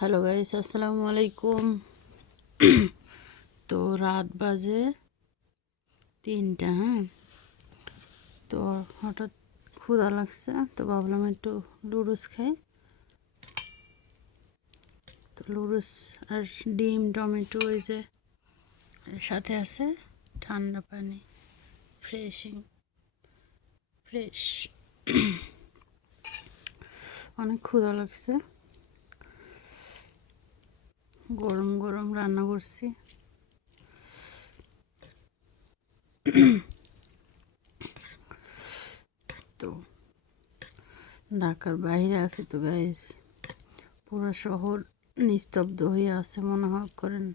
Hello guys, আসসালামু আলাইকুম। তো রাত বাজে 3টা। হ্যাঁ, তো হঠাৎ ক্ষুধা লাগছে, তো ভাবলাম একটু লুডুস খাই। তো লুডুস আর ডিম টমেটো ওই যে সাথে আছে ঠান্ডা পানি, ফ্রেশ। অনেক ক্ষুধা লাগছে, গরম গরম রান্না করছি। তো ঢাকার বাইরে আছি তো গাইস, পুরো শহর নিস্তব্ধ হয়ে আছে মনে হয় করেন।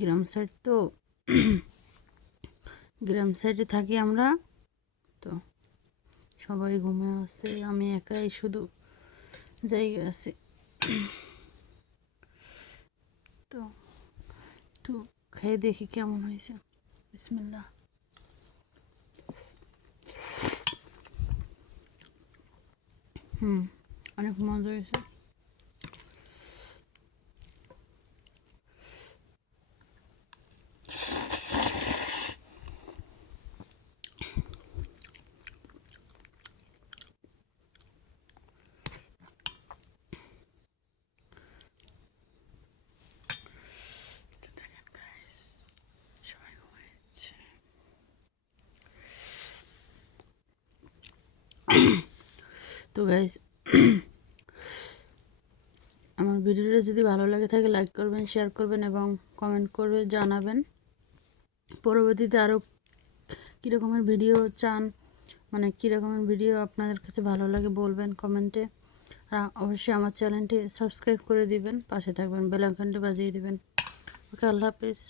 গ্রাম সাইড তো, গ্রাম সাইডে থাকি আমরা, তো সবাই ঘুমে আছে, আমি একাই শুধু জায়গা আছে। তো একটু খেয়ে দেখি কেমন হয়েছে। বিসমিল্লাহ। অনেক মজা হয়েছে। সবাই ঘুমাচ্ছে। তো গাইস, আমার ভিডিওটা যদি ভালো লাগে থাকে লাইক করবেন, শেয়ার করবেন এবং কমেন্ট করে জানাবেন পরবর্তীতে আরও কীরকমের ভিডিও চান, মানে কীরকমের ভিডিও আপনাদের কাছে ভালো লাগে বলবেন কমেন্টে। আর অবশ্যই আমার চ্যানেলটি সাবস্ক্রাইব করে দিবেন, পাশে থাকবেন, বেল আইকনটি বাজিয়ে দিবেন। ওকে, আল্লাহ হাফেজ।